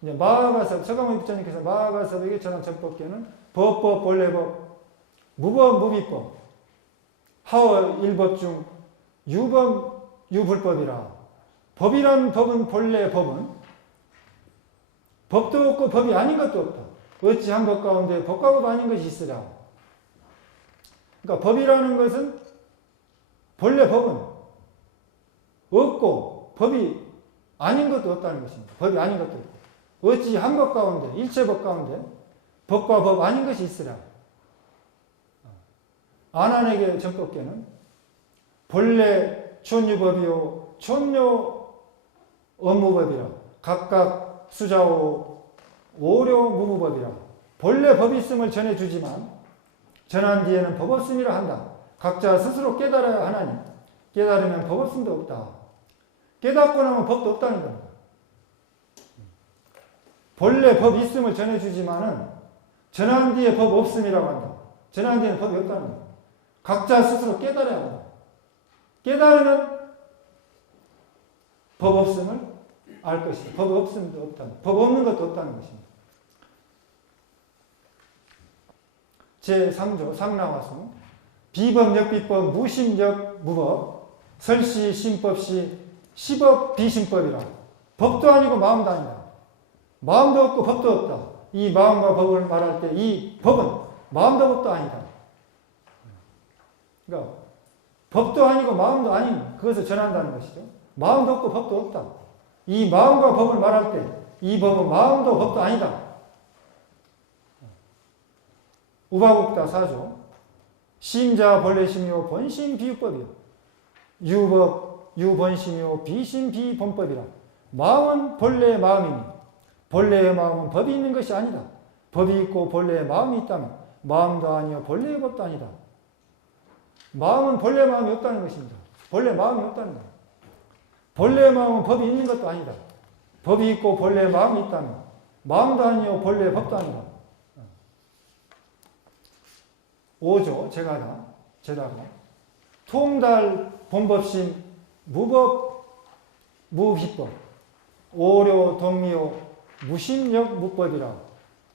이제 마가섭, 서강훈 부처님께서 마가섭에게 전한 전법계는 법법, 본래법, 무법, 무비법, 하어 일법 중 유법, 유불법이라. 법이란 법은 본래 법은 법도 없고 법이 아닌 것도 없다. 어찌 한 법 가운데 법과 법 아닌 것이 있으랴. 그러니까 법이라는 것은 본래 법은 없고 법이 아닌 것도 없다는 것입니다. 법이 아닌 것도 없고. 어찌 한 법 가운데, 일체법 가운데 법과 법 아닌 것이 있으랴. 아난에게 전법계는 본래 촌유법이요 촌요 업무법이라. 각각 수자오 오료 무무법이라. 본래 법이 있음을 전해주지만 전한 뒤에는 법 없음이라 한다. 각자 스스로 깨달아야 하나니 깨달으면 법 없음도 없다. 깨닫고 나면 법도 없다는 겁니다. 본래 법 있음을 전해주지만은 전한 뒤에 법 없음이라고 한다. 전한 뒤에는 법이 없다는 겁니다. 각자 스스로 깨달아야 한다. 깨달으면 법 없음을 알 것이다. 법 없음도 없다는, 법 없는 것도 없다는 것입니다. 제3조 상나와서 비법 역비법 무심역 무법 설시 심법시 시법 비심법이라. 법도 아니고 마음도 아니다. 마음도 없고 법도 없다. 이 마음과 법을 말할 때 이 법은 마음도 법도 아니다. 그러니까 법도 아니고 마음도 아닌 그것을 전한다는 것이죠. 마음도 없고 법도 없다. 이 마음과 법을 말할 때 이 법은 마음도 법도 아니다. 우바국다 4조 심자 본래심이요 본심 비유법이요 유법 유본심이요 비심 비본법이라. 마음은 본래의 마음이니 본래의 마음은 법이 있는 것이 아니다. 법이 있고 본래의 마음이 있다면 마음도 아니요 본래의 법도 아니다. 마음은 본래 마음이 없다는 것입니다. 본래 마음이 없다는 거예요. 본래 마음은 법이 있는 것도 아니다. 법이 있고 본래 마음이 있다면 마음도 아니요 본래 법도 아니다. 5조 제다가 통달 본법심 무법 무비법 오료 동미요 무심역 무법이라.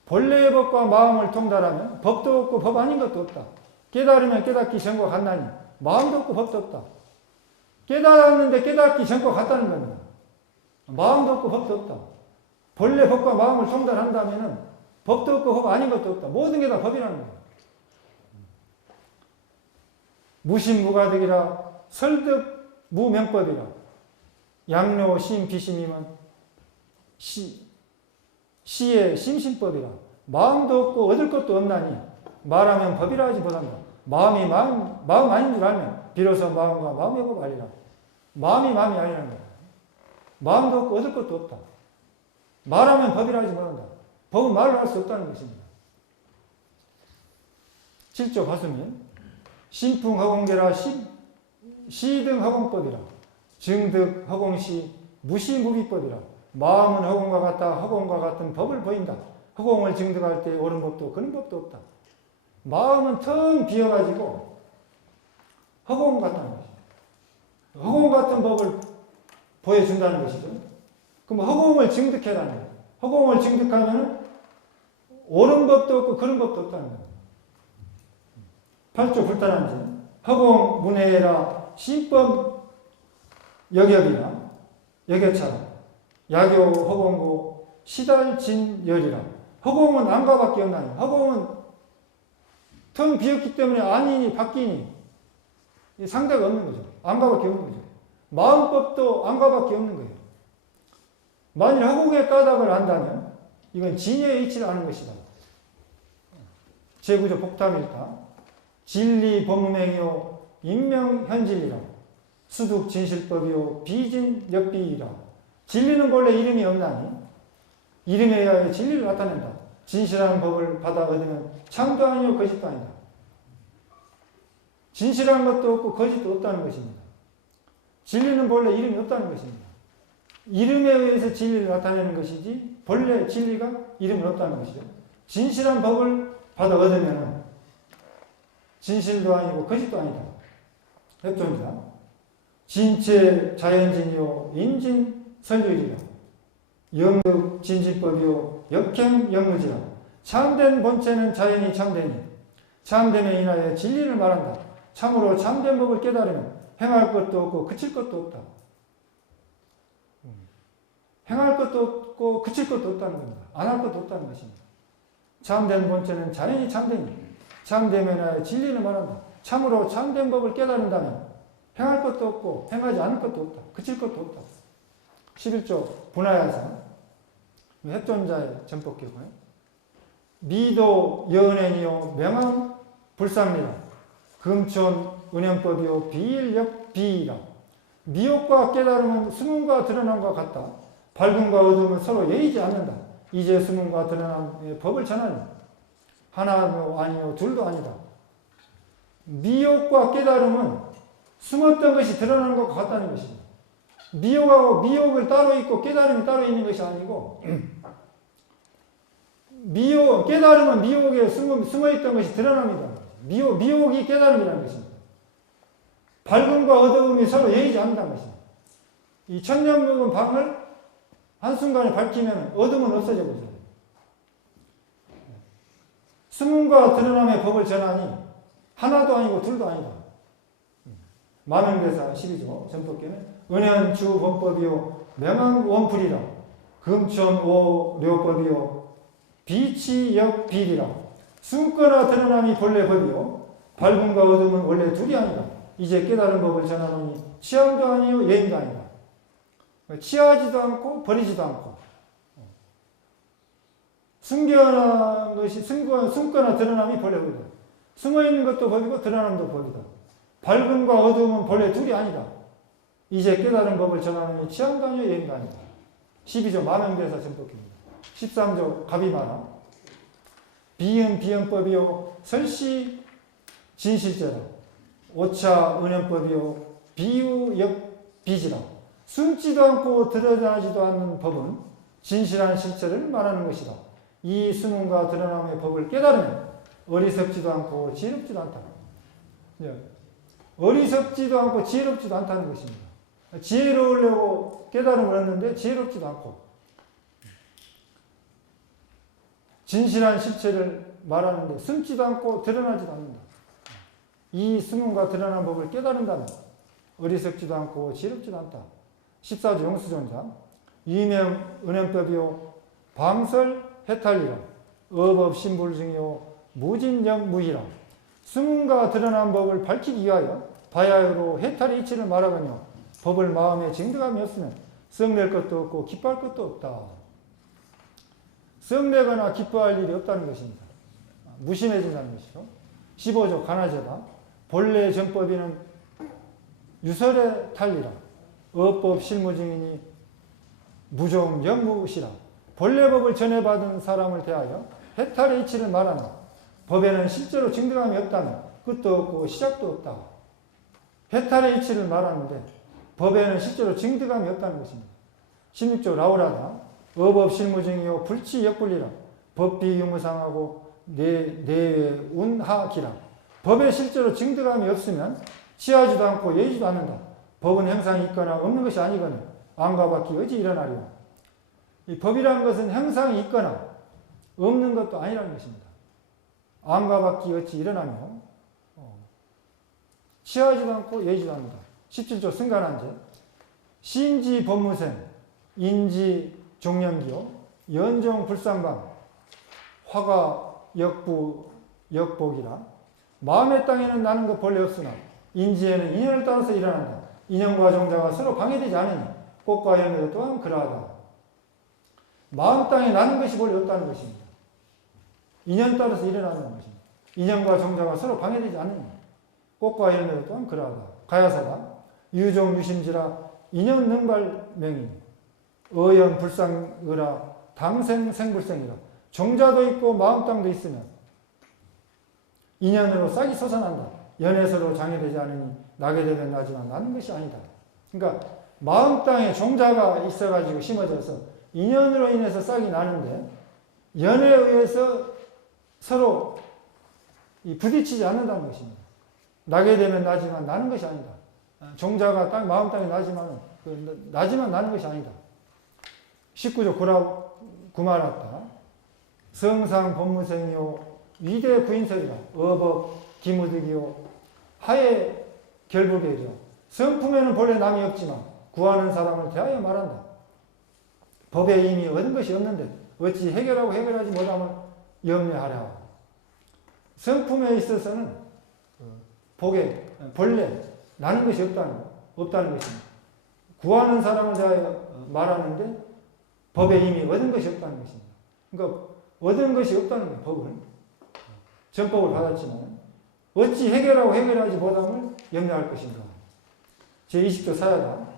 본래의 법과 마음을 통달하면 법도 없고 법 아닌 것도 없다. 깨달으면 깨닫기 전과 같나니 마음도 없고 법도 없다. 깨달았는데 깨닫기 전과 같다는 겁니다. 마음도 없고 법도 없다. 본래 법과 마음을 통달한다면 법도 없고 법 아닌 것도 없다. 모든 게 다 법이라는 거예요. 무심무가득이라 설득 무명법이라. 양료 심 비심이면 시의 심심법이라. 마음도 없고 얻을 것도 없나니 말하면 법이라 하지 못한다. 마음이 마음 아닌 줄 알면 비로소 마음과 마음의 법 알리라. 마음이 마음이 아니라는 거야. 마음도 없고 얻을 것도 없다. 말하면 법이라 하지 못한다. 법은 말을 할 수 없다는 것입니다. 7조 가수민 신풍 허공계라 시등 허공법이라. 증득 허공시 무시무비법이라. 마음은 허공과 같다. 허공과 같은 법을 보인다. 허공을 증득할 때 옳은 법도 그런 법도 없다. 마음은 텅 비어가지고 허공 같다는 것이죠. 허공 같은 법을 보여준다는 것이죠. 그럼 허공을 증득해라는 거예요. 허공을 증득하면 옳은 법도 없고 그런 법도 없다는 거예요. 8조 불단한지 허공 문해라 신법 여ገብ이나 여겨차라 야교 허공고 시달진열이라. 허공은 안과밖에 없나요? 허공은 텅 비었기 때문에 아니니 바뀌니 상대가 없는 거죠. 안과밖에 없는 거죠. 마음법도 안과밖에 없는 거예요. 만일 허공의 까닭을 안다면 이건 진여에 있지 않은 것이다. 제구조 복탐일다. 진리 법무맹이요 인명현진이라. 수득 진실법이요 비진 역비이라. 진리는 본래 이름이 없나니 이름에 의하여 진리를 나타낸다. 진실한 법을 받아 얻으면 참도 아니요 거짓도 아니다. 진실한 것도 없고 거짓도 없다는 것입니다. 진리는 본래 이름이 없다는 것입니다. 이름에 의해서 진리를 나타내는 것이지 본래 진리가 이름은 없다는 것이죠. 진실한 법을 받아 얻으면 진실도 아니고 거짓도 아니다. heb존자. 진체 자연진이요 인진 설유일이라. 영득 진진법이요 역행 영무지라. 참된 본체는 자연이 참되니 참됨에 인하여 진리를 말한다. 참으로 참된 법을 깨달으면 행할 것도 없고 그칠 것도 없다. 행할 것도 없고 그칠 것도 없다는 겁니다. 안 할 것도 없다는 것입니다. 참된 본체는 자연이 참되니 참됨에 인하여 진리를 말한다. 참으로 참된 법을 깨달은다면 행할 것도 없고 행하지 않을 것도 없다. 그칠 것도 없다. 11조 분하야사 heb존자의 전법계고요. 미도 여은행이요 명함 불상리라. 금촌 은행법이요 비일역 비이라. 미혹과 깨달음은 수문과 드러남과 같다. 밝음과 어둠은 서로 예의지 않는다. 이제 수문과 드러남의 법을 전하니 하나도 아니요 둘도 아니다. 미혹과 깨달음은 숨었던 것이 드러나는 것과 같다는 것입니다. 미혹하고 미혹을 따로 있고 깨달음이 따로 있는 것이 아니고 깨달음은 미혹에 숨어있던 것이 드러납니다. 미혹이 깨달음이라는 것입니다. 밝음과 어두움이 서로 예의지 않는다는 것입니다. 이 천년묵은 방을 한순간에 밝히면 어둠은 없어져 버려요. 숨음과 드러남의 법을 전하니 하나도 아니고 둘도 아니다. 마명대사 12조 전법계는 은연주 본법이요 명왕원풀이라. 금촌오료법이요 비치역 비리라. 숨거나 드러남이 본래 법이요 밝음과 어둠은 원래 둘이 아니다. 이제 깨달은 법을 전하노니 취함도 아니요 예임도 아니다. 취하지도 않고 버리지도 않고 숨거나 드러남이 본래 법이다. 숨어있는 것도 법이고 드러남도 법이다. 밝음과 어둠은 본래 둘이 아니다. 이제 깨달은 법을 전하노니 취함도 아니요 예임도 아니다. 12조 마명대사 전법입니다. 13조 갑이마라. 비은 비연법이요 설시 진실제라. 오차 은연법이요 비유역 비지라. 숨지도 않고 드러나지도 않는 법은 진실한 실체를 말하는 것이다. 이 숨음과 드러남의 법을 깨달으면 어리석지도 않고 지혜롭지도 않다. 어리석지도 않고 지혜롭지도 않다는 것입니다. 지혜로우려고 깨달음을 얻는데 지혜롭지도 않고 진실한 실체를 말하는데 숨지도 않고 드러나지도 않는다. 이 숨음과 드러난 법을 깨달은다면 어리석지도 않고 지혜롭지도 않다. 14조 영수존자. 이명 은행법이요 방설 해탈리라. 어법 신불중이요 무진영 무희라. 숨음과 드러난 법을 밝히기 위하여 바야흐로 해탈의 이치를 말하거니와 법을 마음에 증득함이 없으면 썩낼 것도 없고 기뻐할 것도 없다. 썩내거나 기뻐할 일이 없다는 것입니다. 무심해진다는 것이죠. 15조 간화제다. 본래 정법이는 유설의 탈리라. 어법 실무증이니 무종 영무시라. 본래 법을 전해받은 사람을 대하여 해탈의 이치를 말하나 법에는 실제로 증득함이 없다면 끝도 없고 시작도 없다. 해탈의 이치를 말하는데 법에는 실제로 증득함이 없다는 것입니다. 16조 라우라다. 어법 실무증이요 불치 역불리라. 법비 유무상하고 내외 운하기라. 법에 실제로 증득함이 없으면 취하지도 않고 예의지도 않는다. 법은 형상이 있거나 없는 것이 아니거나 안과 밖이 어찌 일어나리요. 이 법이라는 것은 형상이 있거나 없는 것도 아니라는 것입니다. 안과 밖이 어찌 일어나며 취하지도 않고 예의지도 않는다. 17조 승간한제. 신지 법무생 인지 종령기요 연종 불상방 화가 역부 역복이라. 마음의 땅에는 나는 것 본래 없으나 인지에는 인연을 따라서 일어난다. 인연과 종자가 서로 방해되지 않으니 꽃과 열매도 또한 그러하다. 마음 땅에 나는 것이 본래 없다는 것입니다. 인연 따라서 일어나는 것입니다. 인연과 종자가 서로 방해되지 않느냐. 꽃과 열매도 또한 그러하다. 가야사다. 유종 유심지라 인연 능발명이 어연 불상의라 당생 생불생이라. 종자도 있고 마음 땅도 있으면 인연으로 싹이 솟아난다. 연애서로 장애되지 않으니 나게 되면 나지만 나는 것이 아니다. 그러니까 마음 땅에 종자가 있어가지고 심어져서 인연으로 인해서 싹이 나는데 연애에 의해서 서로 부딪히지 않는다는 것입니다. 나게 되면 나지만 나는 것이 아니다. 종자가 마음 땅에 나지만 나지만 나는 것이 아니다. 19조 구마났다. 성상 법무생이요 위대 구인설이라 어법 기무득이요 하에 결불계이라. 성품에는 본래 남이 없지만 구하는 사람을 대하여 말한다. 법에 이미 얻은 것이 없는데 어찌 해결하지 못함을 염려하랴. 성품에 있어서는 복에 본래 나는 것이 없다는 것입니다. 구하는 사람을 대하여 말하는데 법에 이미 얻은 것이 없다는 것입니다. 그러니까 얻은 것이 없다는 거예요. 법을 전법을 받았지만 어찌 해결하지 못함을 염려할 것인가. 제20조 사야다.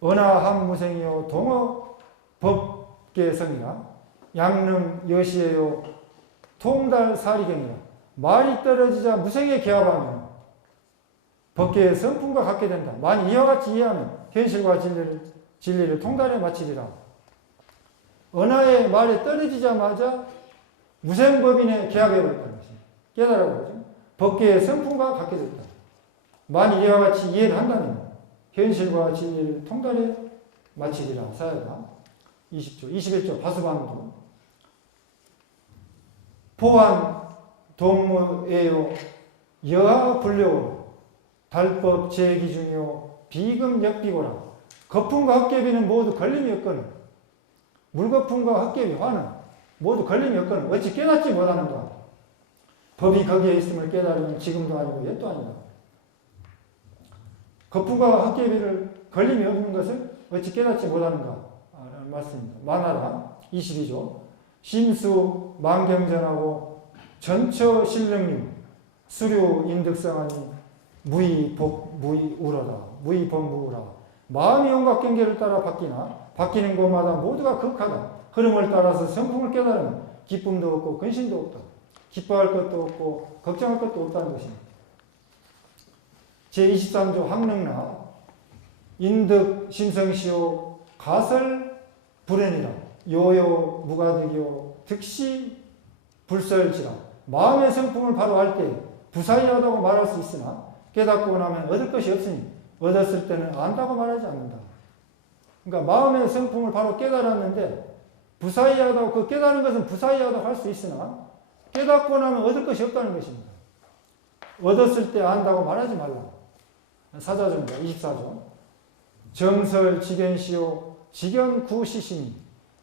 언하함무생이요 동어 법계성이라 양릉 여시에요 통달 사리경이라. 말이 떨어지자 무생에 개합하면 법계의 성품과 같게 된다. 만일 이와 같이 이해하면 현실과 진리를 통달에 마치리라. 언하의 말에 떨어지자마자 무생법인에 개합해버렸다는 것입니다. 깨달아버리죠. 법계의 성품과 같게 됐다. 만일 이와 같이 이해를 한다면 현실과 진리를 통달에 마치리라. 사야다. 20조. 21조 바수방도 포한 동무에요 여하 불려오 달법 제기중요 비금 역비고라. 거품과 헛개비는 모두 걸림이 없거늘 물거품과 헛개비 화는 모두 걸림이 없거늘 어찌 깨닫지 못하는가. 법이 거기에 있음을 깨달으면 지금도 아니고 옛도 아니다. 거품과 헛개비를 걸림이 없는 것을 어찌 깨닫지 못하는가 라는 말씀입니다. 만화라 22조 심수 만경전하고 전처 신령류 수료 인득성하니 무의복 무의우러다. 무의법무우라. 마음이 온갖 경계를 따라 바뀌는 곳마다 모두가 극하다. 흐름을 따라서 성품을 깨달으면 기쁨도 없고 근심도 없다. 기뻐할 것도 없고 걱정할 것도 없다는 것입니다. 제23조 항릉나 인득 심성시오 가설 불행이라 요요 무가득이요 득시 불설지라. 마음의 성품을 바로 알 때 부사이하다고 말할 수 있으나 깨닫고 나면 얻을 것이 없으니 얻었을 때는 안다고 말하지 않는다. 그러니까 마음의 성품을 바로 깨달았는데 부사이하다고 그 깨달은 것은 부사이하다고 할 수 있으나 깨닫고 나면 얻을 것이 없다는 것입니다. 얻었을 때 안다고 말하지 말라. 사자전가 24조 정설 직견시오 직견구시시니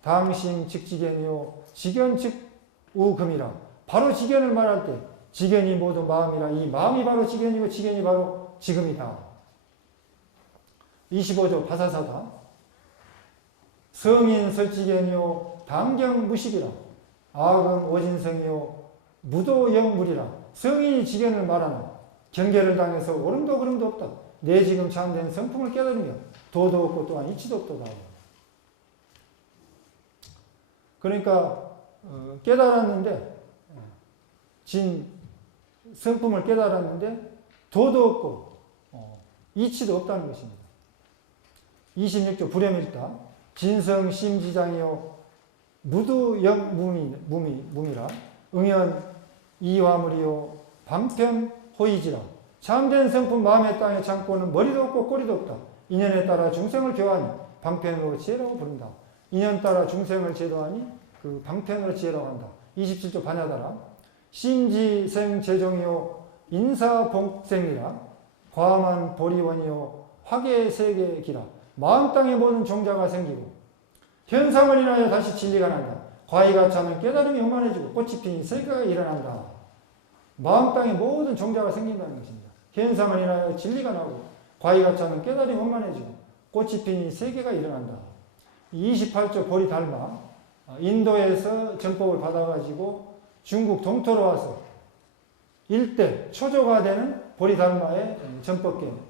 당신 직직견이요 직견즉우금이라. 바로 직견을 말할 때 직견이 모두 마음이라. 이 마음이 바로 직견이고 직견이 바로 지금이다. 25조 바사사다. 성인 설직견이요 당경무식이라. 아금 오진성이요 무도영물이라. 성인이 직견을 말하나 경계를 당해서 오름도 그름도 없다. 내 지금 참된 성품을 깨달으며 도도 없고 또한 이치도 없도다. 그러니까 깨달았는데 성품을 깨달았는데 도도 없고 이치도 없다는 것입니다. 26조 불염일다. 진성 심지장이요 무두영무미라. 응연 이화물이요 방편 호이지라. 참된 성품 마음의 땅에 참고는 머리도 없고 꼬리도 없다. 인연에 따라 중생을 교하니 방편으로 지혜라고 부른다. 인연 따라 중생을 제도하니 그 방편으로 지혜라고 한다. 27조 반야다라. 심지생 재종이요 인사봉생이라. 과만 보리원이요 화계세계기라. 마음 땅에 모든 종자가 생기고 현상을 인하여 다시 진리가 난다. 과의가 차면 깨달음이 오만해지고 꽃이 피니 세계가 일어난다. 마음 땅에 모든 종자가 생긴다는 것입니다. 현상을 인하여 진리가 나고 과의가 차면 깨달음이 오만해지고 꽃이 피니 세계가 일어난다. 28조 보리 달마 인도에서 전법을 받아가지고 중국 동토로 와서 일대 초조가 되는 보리달마의 전법계입니다.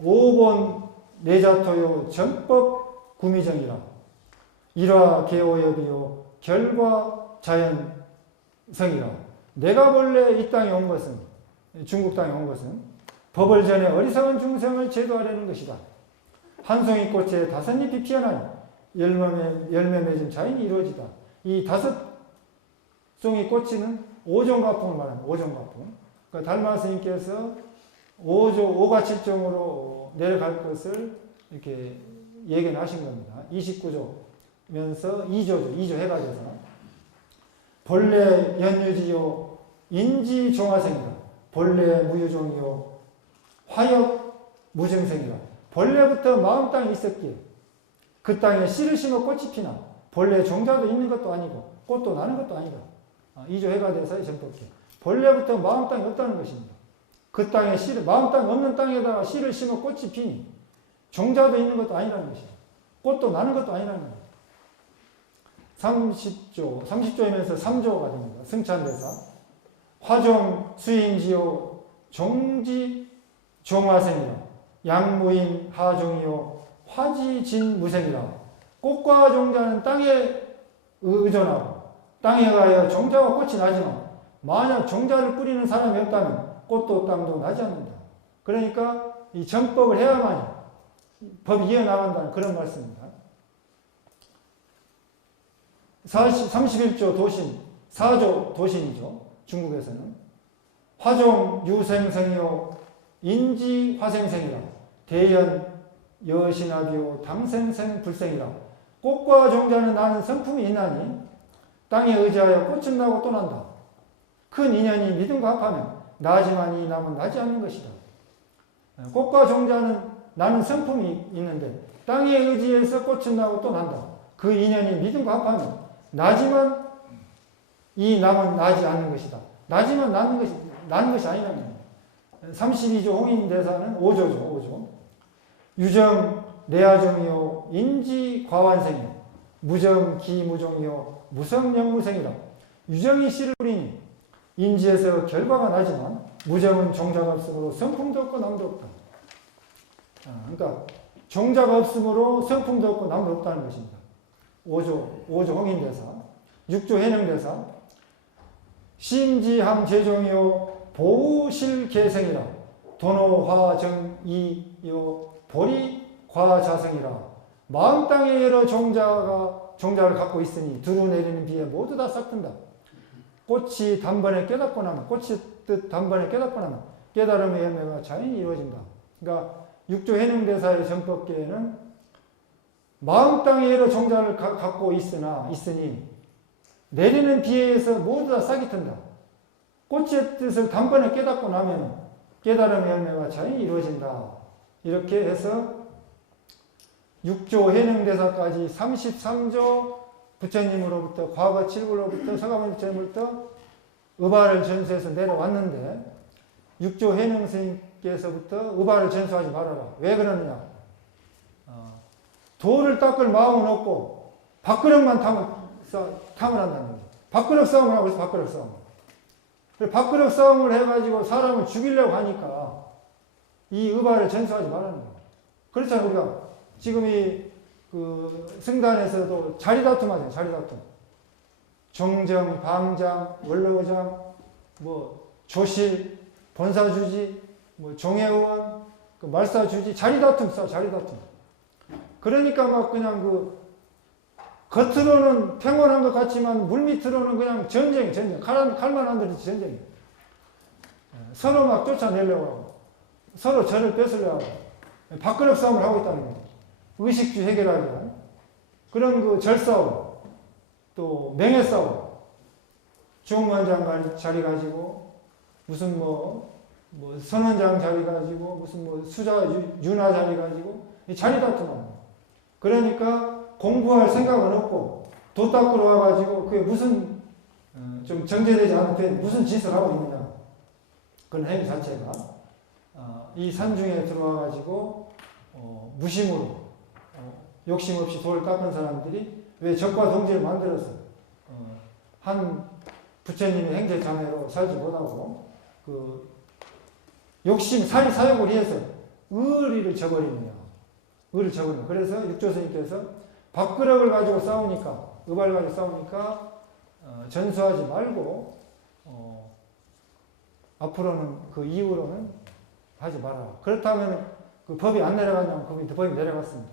5번 내자토요 전법 구미정이라 일화 개오엽이요 결과 자연성이라. 내가 본래 이 땅에 온 것은, 중국 땅에 온 것은 법을 전해 어리석은 중생을 제도하려는 것이다. 한 송이 꽃에 5잎이 피어나니 열매 맺은 자연이 이루어지다. 이 5송이 꽃이는 오종가풍을 말하는 오종가풍. 그러니까 달마 스님께서 오가칠종으로 내려갈 것을 이렇게 예견하신 겁니다. 29조면서 2조 해가 돼서 본래 연유지요 인지종화생이다. 본래 무유종이요 화역 무증생이다. 본래부터 마음 땅에 있었기에 그 땅에 씨를 심어 꽃이 피나 본래 종자도 있는 것도 아니고 꽃도 나는 것도 아니다. 2조 해가 돼서의 전법계. 본래부터 마음 땅이 없다는 것입니다. 그 땅에 씨를, 마음 땅 없는 땅에다가 씨를 심어 꽃이 피니 종자도 있는 것도 아니라는 것이다. 꽃도 나는 것도 아니라는 것이다. 30조이면서 3조가 됩니다. 승찬대사. 화종 수인지요 종지 종화생이라. 양무인 하종이요 화지진무생이라. 꽃과 종자는 땅에 의존하고 땅에 가여 종자와 꽃이 나지만 만약 종자를 뿌리는 사람이 없다면 꽃도 땅도 나지 않는다. 그러니까 이 전법을 해야만이 법이 이어나간다는 그런 말씀입니다. 31조 도신, 4조 도신이죠. 중국에서는. 화종 유생생이요 인지화생생이라. 대연 여신합이요 당생생 불생이라. 꽃과 종자는 나는 성품이 있나니 땅에 의지하여 꽃은 나고 또 난다. 큰 인연이 믿음과 합하면 나지만 이 남은 나지 않는 것이다. 꽃과 종자는 나는 성품이 있는데 땅에 의지해서 꽃은 나고 또 난다. 그 인연이 믿음과 합하면 나지만 이 남은 나지 않는 것이다. 나지만 나는 것이 아니라는 거예요. 32조 홍인대사는 5조죠. 유정 내하정이요 인지과완생이요 무정 기무종이요 무성영무생이라. 유정이 씨를 뿌리니 인지에서 결과가 나지만 무정은 종자가 없으므로 성품도 없고 남도 없다. 그러니까 종자가 없으므로 성품도 없고 남도 없다는 것입니다. 5조 홍인대사. 6조 해능대사. 심지함 제종이요 보실계생이라. 도노화정이요 보리과자성이라. 마음 땅에 여러 종자를 갖고 있으니 두루 내리는 비에 모두 다 싹든다. 꽃이 단번에 깨닫고 나면, 꽃이 뜻 단번에 깨닫고 나면 깨달음의 열매가 자연히 이루어진다. 그러니까 6조 해능대사의 전법계에는 마음 땅에 여러 종자를 갖고 있으니 내리는 비에 의해서 모두 다 싹이 튼다. 꽃의 뜻을 단번에 깨닫고 나면 깨달음의 열매가 자연히 이루어진다. 이렇게 해서 6조 해능대사까지 33조 부처님으로부터 과거 7부로부터 서가모니 부처님으로부터 의발을 전수해서 내려왔는데 6조 해능 스님께서부터 의발을 전수하지 말아라. 왜 그러느냐? 돌을 닦을 마음은 없고 밥그릇만 탐을 한다는 거죠. 밥그릇 싸움을 하고 있어. 밥그릇 싸움. 밥그릇 싸움을 해가지고 사람을 죽이려고 하니까 이 의발을 전수하지 말라는 거예요. 그렇잖아요. 우리가 지금 승단에서도 자리다툼 하잖아요. 자리다툼. 정정, 방장, 원로장, 조실, 본사주지, 종회원, 말사주지, 자리다툼 싸워. 자리다툼. 그러니까 막 그냥 겉으로는 평온한 것 같지만 물밑으로는 그냥 전쟁. 칼만 안 들이지 전쟁. 서로 막 쫓아내려고 하고, 서로 저를 뺏으려고 하고, 밥그릇 싸움을 하고 있다는 거예요. 의식주 해결하기 위한 그런 절싸움, 또 명예싸움, 중원장 자리 가지고, 무슨 선원장 자리 가지고, 무슨 수자, 윤화 자리 가지고, 자리 다툼하는 거예요. 그러니까 공부할 생각은 없고 도 닦으러 와가지고 그게 무슨 좀 정제되지 않은 데 무슨 짓을 하고 있느냐. 그런 행위 자체가 이 산중에 들어와가지고 무심으로 욕심 없이 돌을 닦은 사람들이 왜 적과 동지를 만들어서 한 부처님의 행제 자매로 살지 못하고 욕심, 사리, 사욕을 위해서 의리를 저버립니다. 의리를 저버립니다. 그래서 육조스님께서 밥그릇을 가지고 싸우니까, 의발 가지고 싸우니까 전수하지 말고 앞으로는 그 이후로는 하지 마라. 그렇다면 그 법이 안 내려갔냐면 그 법이 내려갔습니다.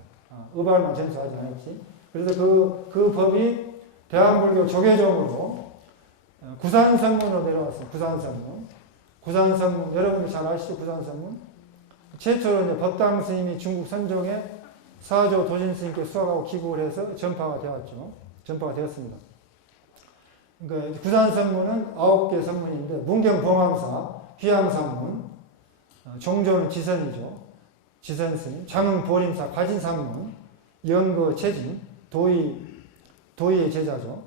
의발만 전수하지 않았지. 그래서 그 법이 대한불교 조계종으로 구산선문으로 내려왔습니다. 구산선문. 구산선문, 여러분들 잘 아시죠? 구산선문. 최초로 이제 법당 스님이 중국 선종에 사조 도진 스님께 수학하고 기국을 해서 전파가 되었죠. 전파가 되었습니다. 그러니까 구산선문은 9개 선문인데, 문경봉암사, 휘양선문, 종조는 지선이죠. 지선스님, 장흥보림사, 가진산문, 영거체진, 도의의 제자죠.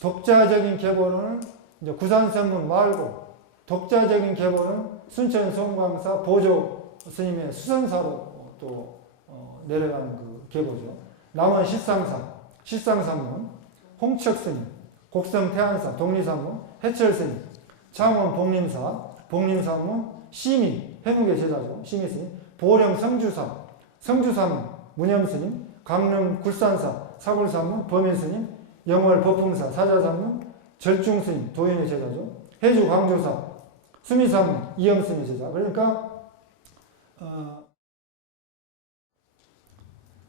독자적인 계보는 이제 구산선문 말고, 독자적인 계보는 순천 송광사 보조 스님의 수선사로 또 내려가는 그 계보죠. 남원 실상산문, 홍척스님, 곡성태안사, 독리산문, 해철스님, 창원 복림산문, 심의, 해묵의 제자죠. 심의스님, 보령 성주산문, 문염스님, 강릉 굴산사, 사굴산문, 범인스님, 영월 법풍사, 사자산문, 절중스님, 도인의 제자죠. 해주 광조사, 수미산문, 이영스님의 제자. 그러니까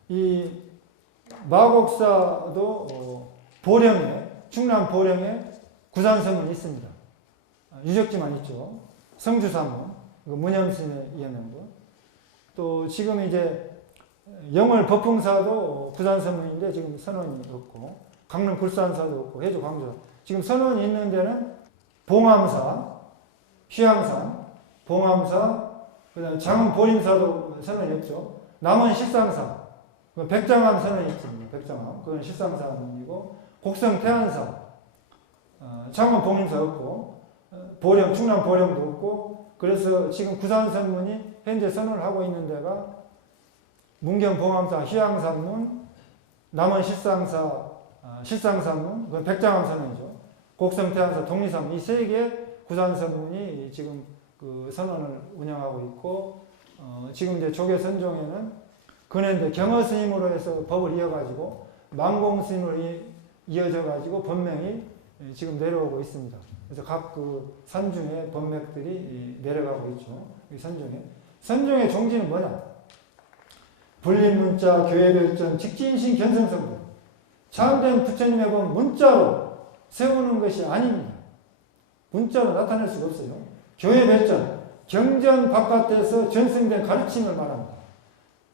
이 마곡사도 충남 보령에 구산선문이 있습니다. 유적지만 있죠. 성주산문, 문염스님의 이해명도. 또 지금 이제 영월 법풍사도 구산선문인데 지금 선원이 없고, 강릉 굴산사도 없고, 해주 광조. 지금 선원이 있는 데는 봉암사, 휘양산, 봉암사, 그다음 장흥 보림사도 선원이 없죠. 남원 실상사, 백장암 선원이 있습니다. 백장암, 그건 실상사이고, 곡성 태안사, 창원 복림사 없고, 보령, 충남 보령도 없고, 그래서 지금 구산선문이 현재 선언을 하고 있는 데가 문경 봉암사, 휘양산문, 남원 실상산문, 그건 백장암 선언이죠. 곡성 태안사, 독리산문, 이 세 개 구산선문이 지금 그 선언을 운영하고 있고, 지금 이제 조계 선종에는 근현대 경허 스님으로 해서 법을 이어가지고 망공 스님으로 이어져가지고 법명이 지금 내려오고 있습니다. 그래서 각 그 산중에 법맥들이 내려가고 있죠. 이 선종의 종지는 뭐냐? 불림문자, 교회별전, 직진신, 견성성불. 참된 부처님의 법 문자로 세우는 것이 아닙니다. 문자로 나타낼 수가 없어요. 교회별전, 경전 바깥에서 전승된 가르침을 말합니다.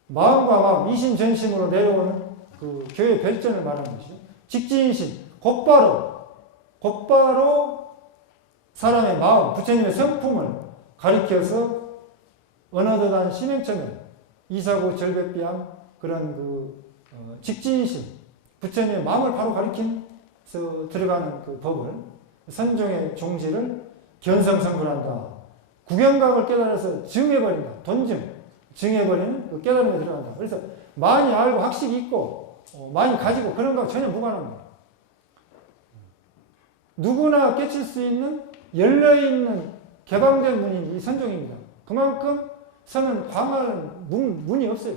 마음과 마음, 이심전심으로 내려오는 그 교회 별전을 말하는 것이죠. 직진신, 곧바로 사람의 마음, 부처님의 성품을 가리켜서 언어도단 신행처면 이사고 절백비암 그런 직진신, 부처님의 마음을 바로 가리켜서 들어가는 그 법을, 선종의 종지를 견성성불한다. 구경각을 깨달아서 증해버린다. 증해버리는 그 깨달음에 들어간다. 그래서 많이 알고 학식이 있고 많이 가지고 그런 거 전혀 무관합니다. 누구나 깨칠 수 있는 열려있는 개방된 문이 이 선종입니다. 그만큼 선은 광활한 문이 없어요.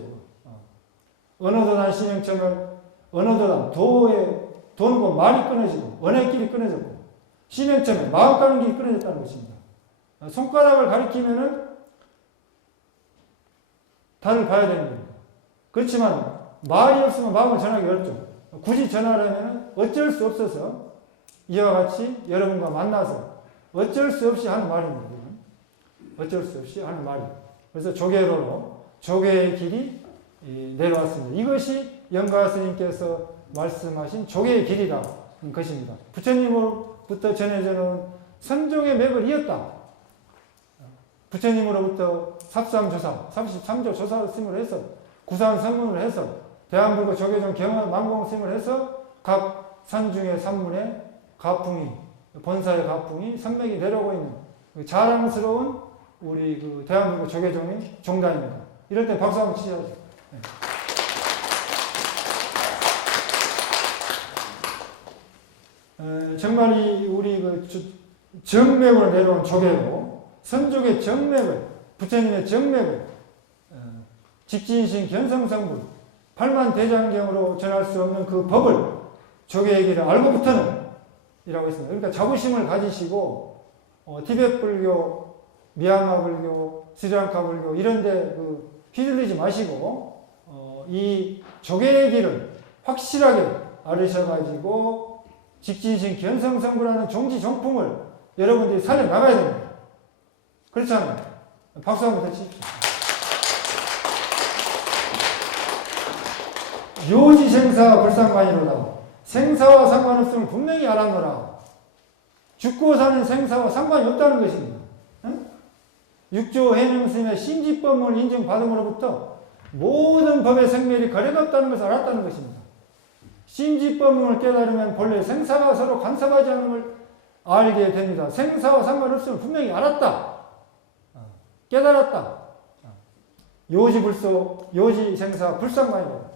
언어도단 신행청을 언어도단 도는 거 말이 끊어지고 언어길이 끊어졌고, 신행청은 마음 가는 길이 끊어졌다는 것입니다. 손가락을 가리키면은 달을 봐야 되는 겁니다. 그렇지만 말이 없으면 마음을 전하기 어렵죠. 굳이 전하려면 어쩔 수 없어서 이와 같이 여러분과 만나서 어쩔 수 없이 하는 말입니다. 어쩔 수 없이 하는 말이에요. 그래서 조계로로 조계의 길이 내려왔습니다. 이것이 영가 스님께서 말씀하신 조계의 길이라는 것입니다. 부처님으로부터 전해져는 선종의 맥을 이었다. 부처님으로부터 삽삼조사, 33조 조사를 스님을 해서 구산선문을 해서 대한불교 조계종 경원 망공 스님을 해서 각 산중의 산문에 가풍이, 본사의 가풍이 선맥이 내려오고 있는 자랑스러운 우리 그 대한민국 조계종의 종단입니다. 이럴 때 박수 한번 치셔야죠. 네. 정말 우리 정맥으로 내려온 조계로 선족의 정맥을, 부처님의 정맥을 직진신 견성성불 팔만대장경으로 전할 수 없는 그 법을 조계의 길을 알고부터는 이라고 했습니다. 그러니까 자부심을 가지시고 티베트 불교, 미얀마 불교, 스리랑카 불교 이런데 휘둘리지 마시고 이 조계의 길을 확실하게 알으셔가지고 직진신 견성성불하는 종지종품을 여러분들이 살려나가야 됩니다. 그렇잖아요. 박수 한번 더 치십시오. 요지생사 불상관이로다. 생사와 상관없음을 분명히 알아노라. 죽고 사는 생사와 상관이 없다는 것입니다. 응? 육조 해명스님의 심지법문을 인정받음으로부터 모든 법의 생멸이 거래가 없다는 것을 알았다는 것입니다. 심지법문을 깨달으면 본래 생사가 서로 간섭하지 않음을 알게 됩니다. 생사와 상관없음을 분명히 알았다. 깨달았다. 요지불소, 요지생사 불상관이다.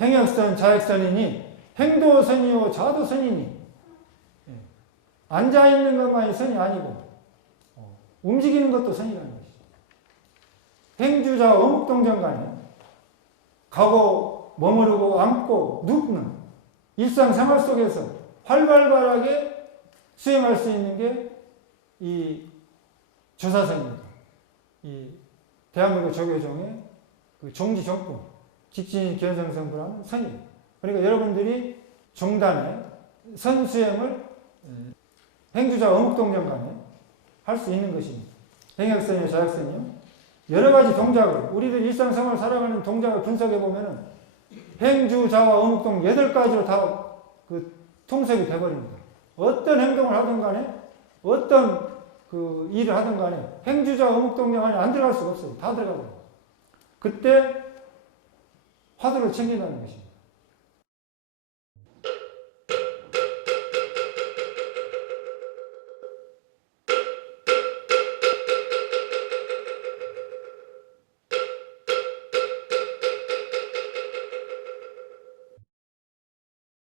행역선, 자역선이니 행도선이요 자도선이니 앉아있는 것만이 선이 아니고 움직이는 것도 선이라는 것이죠. 행주자 어묵동정 간에 가고 머무르고 앉고 눕는 일상생활 속에서 활발하게 수행할 수 있는 게 이 조사선입니다. 이 대한민국 조계종의 종지종품 직진 견성성불하는 선이에요. 그러니까 여러분들이 종단의 선수행을 행주자 어묵동정 간에 할 수 있는 것입니다. 행역선이요 자역선이요 여러 가지 동작을 우리들 일상생활 살아가는 동작을 분석해 보면은 행주자와 어묵동 8가지로 다 통섭이 돼버립니다. 어떤 행동을 하든 간에 어떤 일을 하든 간에 행주자 어묵동정 안에 안 들어갈 수가 없어요. 다 들어가고 그때 화두를 챙긴다는 것입니다.